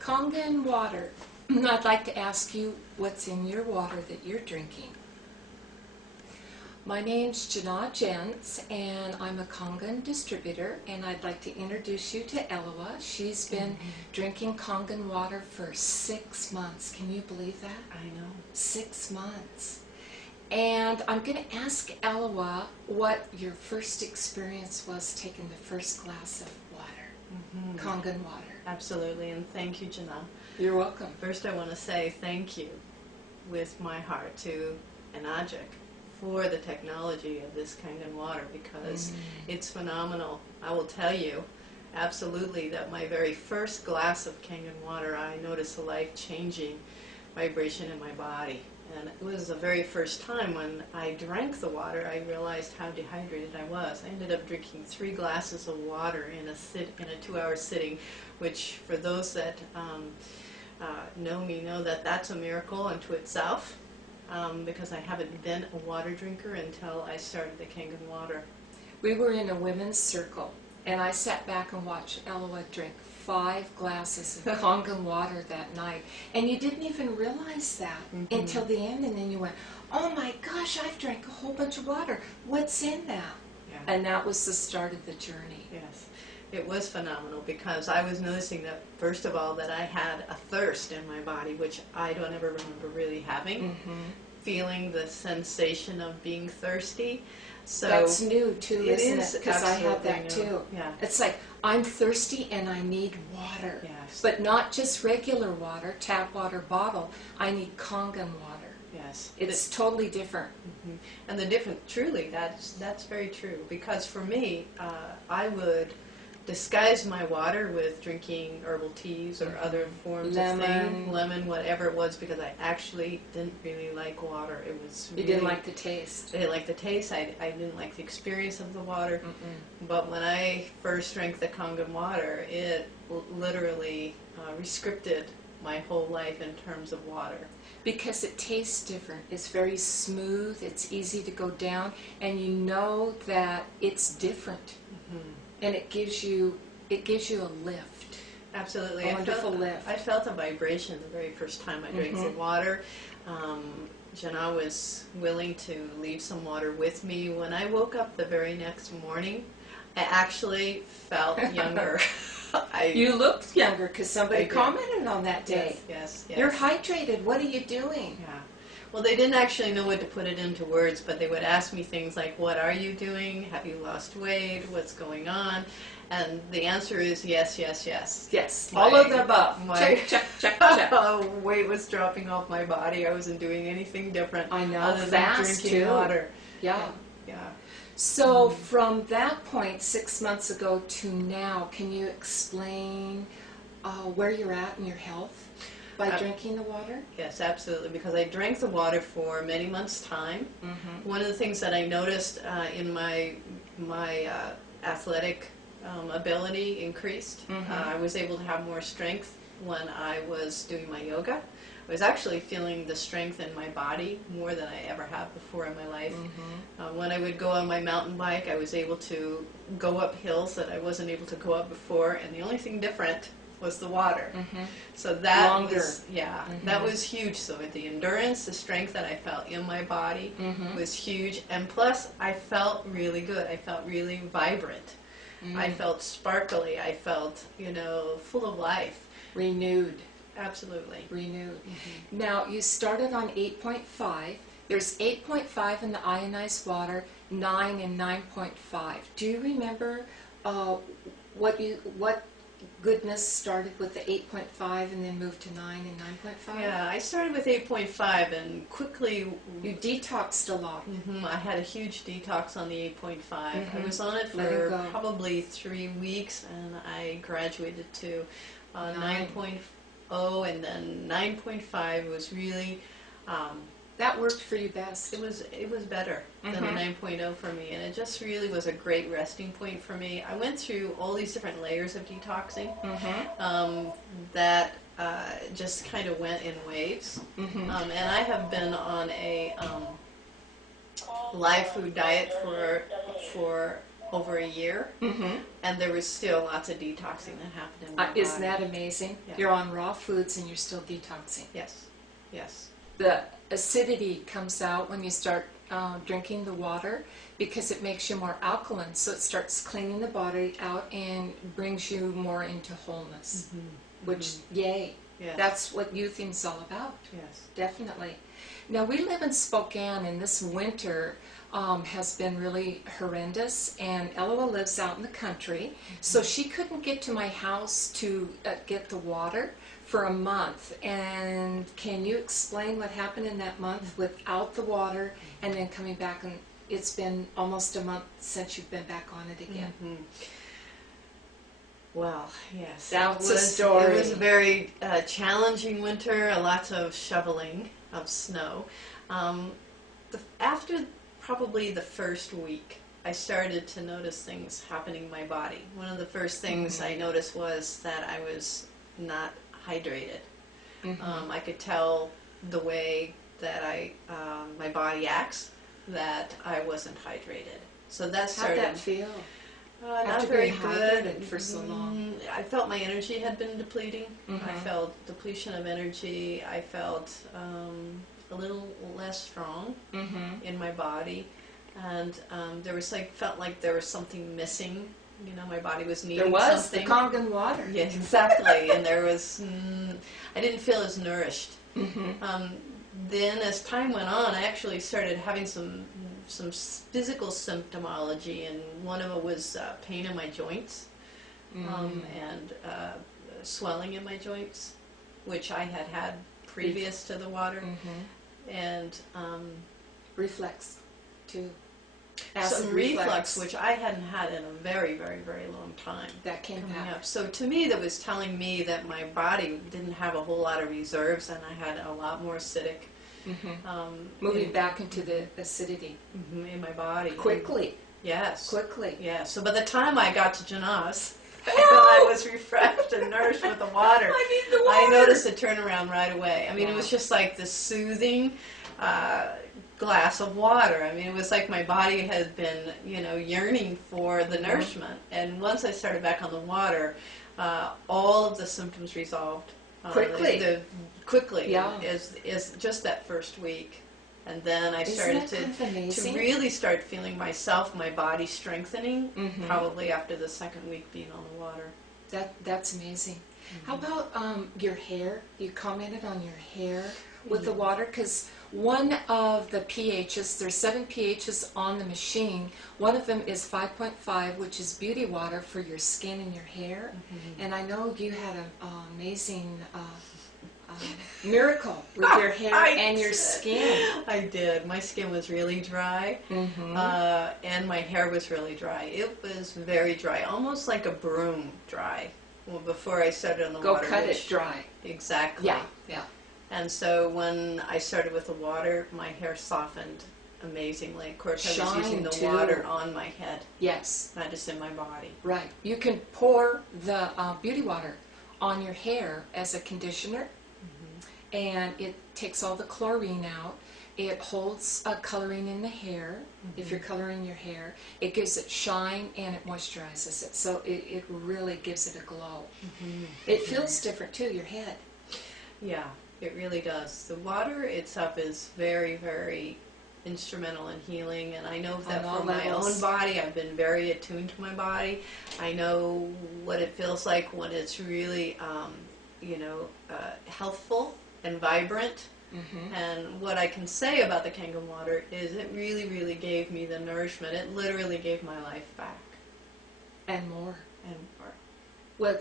Kangen water. I'd like to ask you what's in your water that you're drinking. My name's Jana Jentz, and I'm a Kangen distributor, and I'd like to introduce you to Eloa. She's been drinking Kangen water for 6 months. Can you believe that? I know. 6 months. And I'm going to ask Eloa what your first experience was taking the first glass of water, Kangen water. Absolutely, and thank you, Jana. You're welcome. First, I want to say thank you with my heart to Enagic for the technology of this Kangen water, because it's phenomenal. I will tell you absolutely that my very first glass of Kangen water, I noticed a life-changing vibration in my body. And it was the very first time when I drank the water, I realized how dehydrated I was. I ended up drinking 3 glasses of water in a 2-hour sitting, which for those that know me know that that's a miracle unto itself, because I haven't been a water drinker until I started the Kangen water. We were in a women's circle, and I sat back and watched Eloa drink 5 glasses of Kangen water that night. And you didn't even realize that until the end, and then you went, oh my gosh, I've drank a whole bunch of water. What's in that? Yeah. And that was the start of the journey. Yes. It was phenomenal, because I was noticing that, first of all, that I had a thirst in my body, which I don't ever remember really having, feeling the sensation of being thirsty. So that's new too, isn't it? Because I had that new. too. Yeah. It's like, I'm thirsty and I need water. Yes. But not just regular water, tap water bottle. I need Kangen water. Yes. It's totally different. And the different, truly, that's very true. Because for me, I would disguise my water with drinking herbal teas or other forms of things, lemon, whatever it was, because I actually didn't really like water. It was really, you didn't like the taste. I didn't like the taste. I didn't like the experience of the water. But when I first drank the Kangen water, it literally rescripted my whole life in terms of water. Because it tastes different. It's very smooth. It's easy to go down, and you know that it's different. And it gives you a lift. Absolutely. A wonderful lift. I felt a vibration the very first time I drank the water. Jana was willing to leave some water with me. When I woke up the very next morning, I actually felt younger. You looked younger, because somebody commented on that day. Yes. You're hydrated. What are you doing? Yeah. Well, they didn't actually know what to put it into words, but they would ask me things like, what are you doing? Have you lost weight? What's going on? And the answer is yes, yes, yes. Yes, all of the above. Check. Weight was dropping off my body. I wasn't doing anything different. I know, other than fast drinking too. water. Yeah. Yeah. So from that point, 6 months ago to now, can you explain where you're at in your health by drinking the water? Yes, absolutely, because I drank the water for many months' time. One of the things that I noticed in my athletic ability increased. I was able to have more strength when I was doing my yoga. I was actually feeling the strength in my body more than I ever have before in my life. When I would go on my mountain bike, I was able to go up hills that I wasn't able to go up before, and the only thing different was the water. So that was, that was huge. So the endurance, the strength that I felt in my body was huge, and plus I felt really good. I felt really vibrant. I felt sparkly. I felt, full of life. Renewed. Absolutely. Renewed. Now, you started on 8.5. There's 8.5 in the ionized water, 9 and 9.5. Do you remember what goodness started with the 8.5 and then moved to 9 and 9.5? Yeah, I started with 8.5 and quickly... You detoxed a lot. I had a huge detox on the 8.5. I was on it for probably 3 weeks, and I graduated to 9.0, and then 9.5 was really... that worked for you best. It was better than a 9.0 for me, and it just really was a great resting point for me. I went through all these different layers of detoxing that just kind of went in waves. And I have been on a live food diet for over a year, and there was still lots of detoxing that happened in my body. Isn't that amazing? Yeah. You're on raw foods and you're still detoxing. Yes, yes. The acidity comes out when you start drinking the water because it makes you more alkaline, so it starts cleaning the body out and brings you more into wholeness, which, yay, Yes. that's what youthing's all about. Yes. Definitely. Now, we live in Spokane, and this winter has been really horrendous, and Eloa lives out in the country, so she couldn't get to my house to get the water for a month. And can you explain what happened in that month without the water and then coming back? And it's been almost a month since you've been back on it again. Well, yes. That's a story. It was a very challenging winter, lots of shoveling of snow. After probably the first week, I started to notice things happening in my body. One of the first things I noticed was that I was not hydrated. I could tell the way that my body acts that I wasn't hydrated. So that started. How'd that feel? Not very good. Hydrated for so long. I felt my energy had been depleting. I felt depletion of energy. I felt a little less strong in my body, and felt like there was something missing. You know, my body was needing there was something. the Kangen water. Yeah, exactly. And there was, I didn't feel as nourished. Then as time went on, I actually started having some physical symptomology, and one of it was pain in my joints and swelling in my joints, which I had previous to the water, and reflex too. some reflux, which I hadn't had in a very, very, very long time. That came back. So to me, that was telling me that my body didn't have a whole lot of reserves, and I had a lot more acidic. Moving back into the acidity. In my body. Quickly. Yes. Quickly. Yeah. So by the time I got to Janaz, I was refreshed and nourished with the water. I need the water. I noticed a turnaround right away. I mean, it was just like this soothing glass of water. I mean, it was like my body had been, yearning for the nourishment. And once I started back on the water, all of the symptoms resolved. Quickly. Quickly. Yeah. Is just that first week. And then I Isn't started that kind of to really start feeling myself, my body strengthening, probably after the second week being on the water. That's amazing. How about your hair? You commented on your hair with the water, because one of the pHs, there's 7 pHs on the machine. One of them is 5.5, which is beauty water for your skin and your hair. And I know you had an amazing miracle with your hair and your skin. I did. My skin was really dry, and my hair was really dry. It was very dry, almost like a broom dry. Well, before I started on the water. Go cut it dry. Exactly. Yeah, yeah. And so when I started with the water, my hair softened amazingly. Of course, I was using the water on my head. Yes. Not just in my body. Right. You can pour the beauty water on your hair as a conditioner, and it takes all the chlorine out. It holds coloring in the hair. If you're coloring your hair, it gives it shine and it moisturizes it. So it really gives it a glow. It feels different too, your head. Yeah, it really does. The water itself is very, very instrumental in healing, and I know that for my own body, I've been very attuned to my body. I know what it feels like when it's really, healthful and vibrant. And what I can say about the Kangen water is it really, really gave me the nourishment. It literally gave my life back. And more. And more. Well,